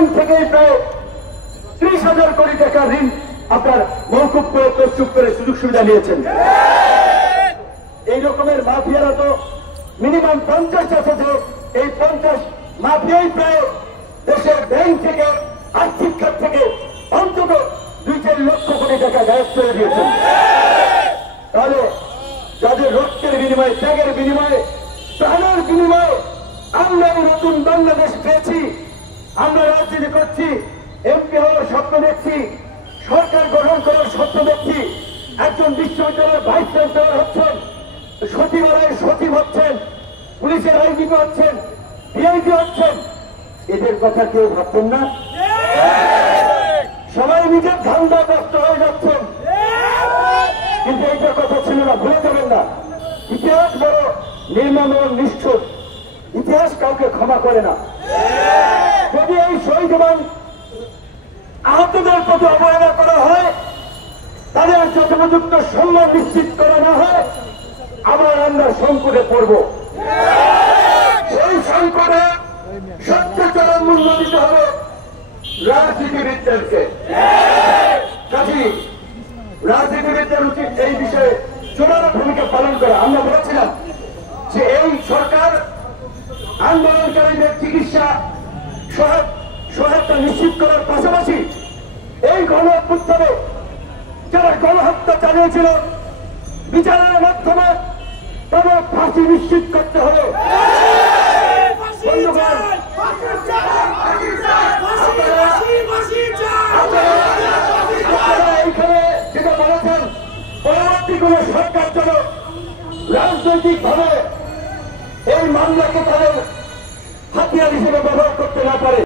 Bank থেকে প্রায় 30,000 কোটি টাকা ঋণ আপনার মৌকুব করে প্রস্তুত করে সুযোগ সুবিধা নিয়েছেন। এই রকমের মাফিয়ারা তো মিনিমাম 50 আছে, যে এই 50 মাফিয়াই প্রায় দেশের ব্যাংক থেকে আর্থিক খাত থেকে অন্তত 2-4 লক্ষ কোটি টাকা গায়েব করে দিয়েছেন। তাহলে যাদের রক্তের বিনিময়ে, ত্যাগের বিনিময়ে, প্রাণের বিনিময়ে আমরা এই নতুন বাংলাদেশ পেয়েছি, আমরা রাজনীতি করছি, এমপি হওয়ার স্বপ্ন দেখছি, সরকার গঠন করার স্বপ্ন দেখছি, একজন বিশ্ববিদ্যালয়ের ভাইস চ্যান্সেলর হচ্ছেন, সচিবালয়ের সচিব হচ্ছেন, পুলিশের আইজিপি হচ্ছেন, ডিআইজি হচ্ছেন, এদের কথা কেউ ভাবতেন না। সবাই নিজের ধান্দাগ্রস্ত হয়ে যাচ্ছেন, কিন্তু এইটা কথা ছিল না, ভুলে যাবেন না। ইতিহাস বড় নির্মম এবং নিষ্ঠুর, ইতিহাস কাউকে ক্ষমা করে না। যদি এই শহীদ এবং আহতদের প্রতি অবহেলা করা হয়, তাদের যথোপযুক্ত সম্মান নিশ্চিত করা না হয়, আবার আমরা সংকটে পড়ব। সেই সংকটে সবচেয়ে চরম মূল্য দিতে হবে রাজনীতিবিদদেরকে। কাজী রাজনীতিবিদদের উচিত এই বিষয়ে জোরালো ভূমিকা পালন করা। আমরা বলেছিলাম যে এই সরকার আন্দোলনকারীদের চিকিৎসা সহায়তা নিশ্চিত করার পাশাপাশি এই গণঅভ্যুত্থানে যারা গণহত্যা চালিয়েছিল বিচারের মাধ্যমে তাদের ফাঁসি নিশ্চিত করতে হবে। এইখানে যেটা বলেছেন, পরবর্তী কোন সরকার যেন রাজনৈতিক ভাবে এই মামলাকে তাদের হাতিয়ার হিসেবে ব্যবহার করতে